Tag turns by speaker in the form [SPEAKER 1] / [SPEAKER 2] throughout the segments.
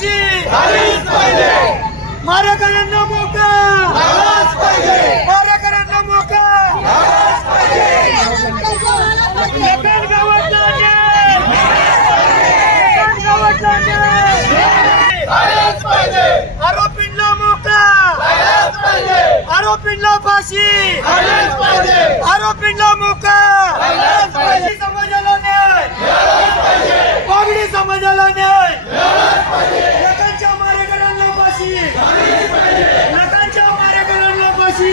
[SPEAKER 1] फाशी मारेकऱ्यांना मोका. मारेकऱ्यांना मोका. लखन गावातला न्याय! लखन गावातला न्याय! आरोपींना मोका. आरोपींना फाशी. आरोपींना मोका बागडी समाजाला न्याय बागडी समाजाला न्याय लखनच्या मारेकऱ्यांना फाशी लखनच्या मारेकऱ्यांना फाशी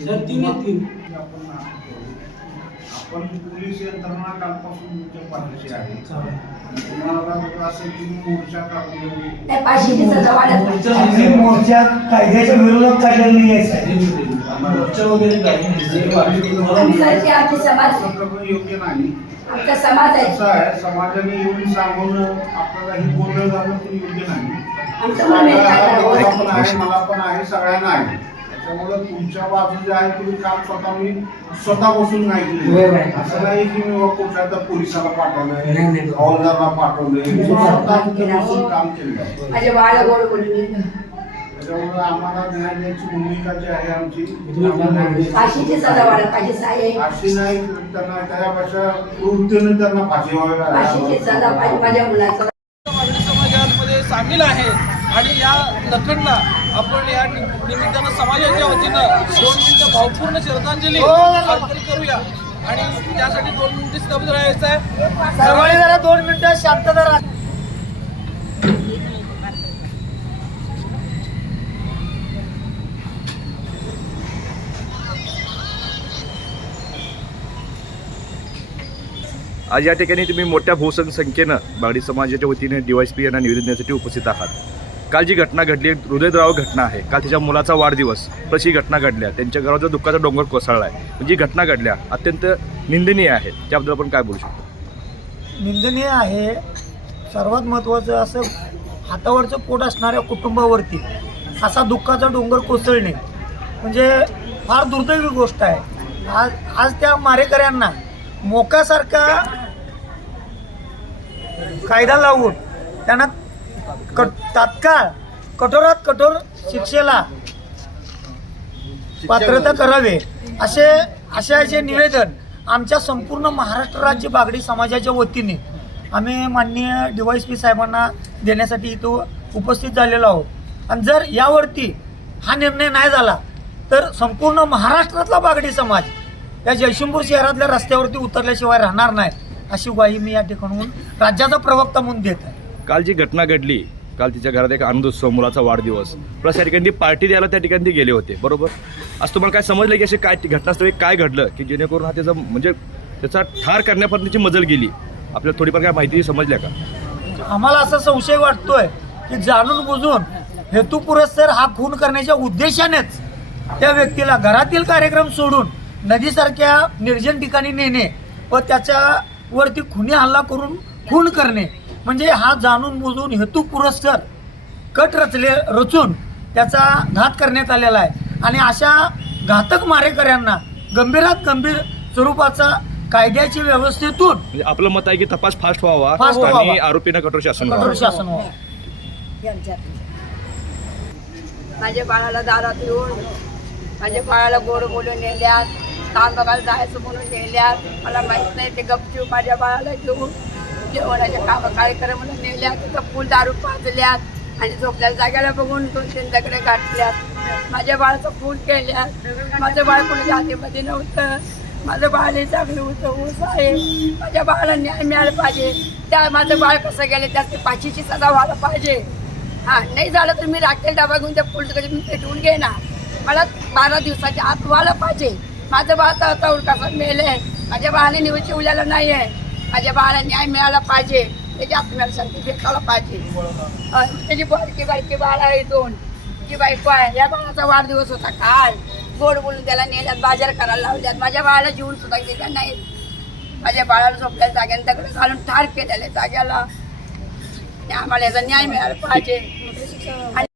[SPEAKER 2] सर, तीन आहेत, तीन.
[SPEAKER 3] ते आपण पोलीस यंत्रणा कालपासून तुमच्या पाठीशी आहे तुम्हाला असेल की मोर्चा
[SPEAKER 1] कायद्याच्या विरोधात काढलेला आहे.
[SPEAKER 2] मोर्चा वगैरे काही नाही जे वाटलं तुम्हाला
[SPEAKER 4] आम्ही सारखे आमचे समाज
[SPEAKER 3] पण योग्य नाही.
[SPEAKER 4] आमचा समाज आहे.
[SPEAKER 3] कसं आहे समाजाने येऊन सांगून आपल्याला ही गोंधळ घालणं पण योग्य नाही.
[SPEAKER 4] आमचं म्हणणं आहे. काय करावं?
[SPEAKER 3] मला पण आहे मला पण आहे सगळ्यांना आहे त्याच्यामुळे तुमच्या बाजू जे आहे तुम्ही काम स्वतः मी स्वतः बसून नाही
[SPEAKER 2] होय,
[SPEAKER 3] केलं
[SPEAKER 2] होय.
[SPEAKER 3] असं नाही की मी बाबा कुठल्या पोलिसाला
[SPEAKER 2] नाही,
[SPEAKER 3] पाठवलंय
[SPEAKER 2] नाही.
[SPEAKER 3] हवालदारला पाठवलंय. मी स्वतः तिथे बसून काम केलं
[SPEAKER 4] माझे बाळ गोड बोलून
[SPEAKER 3] त्याच्यामुळे आम्हाला न्याय द्यायची भूमिका जी आहे आमची.
[SPEAKER 4] फाशीची सजा वाढत पाहिजे साहेब
[SPEAKER 3] अशी नाही त्यांना त्याच्यापेक्षा वृत्तीने त्यांना फाशी व्हावी
[SPEAKER 4] फाशीची सजा पाहिजे माझ्या मुलाचं.
[SPEAKER 5] समाजामध्ये सामील आहे आणि या लखनला आपण या निमित्तानं समाजाच्या वतीनं दोन मिनिटं भावपूर्ण श्रद्धांजली अर्पण करूया. आणि त्यासाठी दोन मिनिटे स्तब्ध राहायचं आहे.
[SPEAKER 1] सर्वांनी जरा दोन मिनिटं शांतता राहा.
[SPEAKER 6] आज या ठिकाणी तुम्ही मोठ्या बहुसंख्य संख्येनं बागडी समाजाच्या वतीने डीवायसपी यांना निवेदन देण्यासाठी उपस्थित आहात. काल जी घटना घडली हृदयद्रावक घटना आहे. काल तिच्या मुलाचा वाढदिवस. प्लस ही घटना घडल्या. त्यांच्या घराचा दुःखाचा डोंगर कोसळला आहे म्हणजे जी घटना घडल्या अत्यंत निंदनीय आहे. त्याबद्दल आपण काय बोलू शकतो?
[SPEAKER 1] निंदनीय आहे. सर्वात महत्त्वाचं असं हातावरचं पोट असणाऱ्या कुटुंबावरती असा दुःखाचा डोंगर कोसळणे म्हणजे फार दुर्दैवी गोष्ट आहे. आज आज त्या मारेकऱ्यांना मोकासारखा कायदा लावून त्यांना क तात्काळ कठोरात कठोर शिक्षेला पात्रता करावे. असे असे असे निवेदन आमच्या संपूर्ण महाराष्ट्र राज्य बागडी समाजाच्या वतीने आम्ही माननीय डीवायस पी साहेबांना देण्यासाठी इथं उपस्थित झालेलो आहोत. आणि जर यावरती हा निर्णय नाही झाला तर संपूर्ण महाराष्ट्रातला बागडी समाज या जयशिंपूर शहरातल्या रस्त्यावरती उतरल्याशिवाय राहणार नाही अशी ग्वाही मी या ठिकाणून राज्याचा प्रवक्ता म्हणून देत आहे.
[SPEAKER 6] काल जी घटना घडली काल तिच्या घरात एक आनंदोत्सव मुलाचा वाढदिवस. प्लस या ठिकाणी पार्टी द्यायला त्या ठिकाणी ते गेले होते बरोबर? आज तुम्हाला काय समजलं की असे काय घटनास्थळी काय घडलं की जेणेकरून हा त्याचा म्हणजे त्याचा ठार करण्यापर्यंतची मजल गेली? आपल्याला थोडीफार काय माहिती समजल्या का?
[SPEAKER 1] आम्हाला असा संशय वाटतोय की जाणून बुजून हेतुपुरस्सर हा खून करण्याच्या उद्देशानेच त्या व्यक्तीला घरातील कार्यक्रम सोडून नदीसारख्या निर्जन ठिकाणी नेणे व त्याच्यावरती खुनी हल्ला करून खून करणे म्हणजे हा जाणून बुजून हेतुपुरस्सर कट रचले रचून त्याचा घात करण्यात आलेला आहे आणि अशा घातक मारेकऱ्यांना गंभीरात गंभीर स्वरूपाचा कायद्याची व्यवस्थेतून
[SPEAKER 6] म्हणजे आपलं मत आहे की तपास फास्ट व्हावा
[SPEAKER 1] व्हावा.
[SPEAKER 6] आणि आरोपींना कठोर शासन
[SPEAKER 1] कठोर
[SPEAKER 6] व्हावं.
[SPEAKER 1] शासन व्हावं
[SPEAKER 7] माझ्या बाळाला दारात येऊन माझ्या बाळाला गोड बोलून नेल्यात काम बघायला जायचं म्हणून नेल्यात. मला माहीत नाही ते गपचूप माझ्या बाळाला घेऊन जेवणाचे काम काय म्हणून नेल्यात. तिथं फुल दारू पाजल्यात आणि झोपल्या जाग्याला बघून दोन तीन दगडे गाठल्यात. माझ्या बाळाचं फुल केल्यात. माझं बाळ कोणी जातीमध्ये नव्हतं. माझं बाळ हे चांगलं होतं ऊस आहे. माझ्या बाळाला न्याय मिळाला पाहिजे. त्या माझं बाळ कसं गेलं त्यात ते पाचीची सजा व्हायला पाहिजे. हां नाही झालं तर मी राखेल डबा घेऊन त्या पोलिसकडे मी पेटवून घेणार. मला बारा दिवसाच्या आत व्हायला पाहिजे. माझं बाळ आता उलटासून मेले माझ्या बाळाने निवड शिवलेलं नाही आहे माझ्या बाळाला न्याय मिळाला पाहिजे. त्याची आत्म्याला शांती भेटायला पाहिजे. त्याची बारकी बारकी बाळ आहे दोन. ती बायको आहे. या बाळाचा वाढदिवस होता काल. गोड बोलून त्याला नेल्यात बाजार करायला लावल्यात. माझ्या बाळाला जीवन सुद्धा गेल्या नाहीत माझ्या बाळाला झोपल्या जाग्याने दगड घालून ठार केलेल्या जाग्याला. आम्हाला याचा न्याय मिळाला पाहिजे. आणि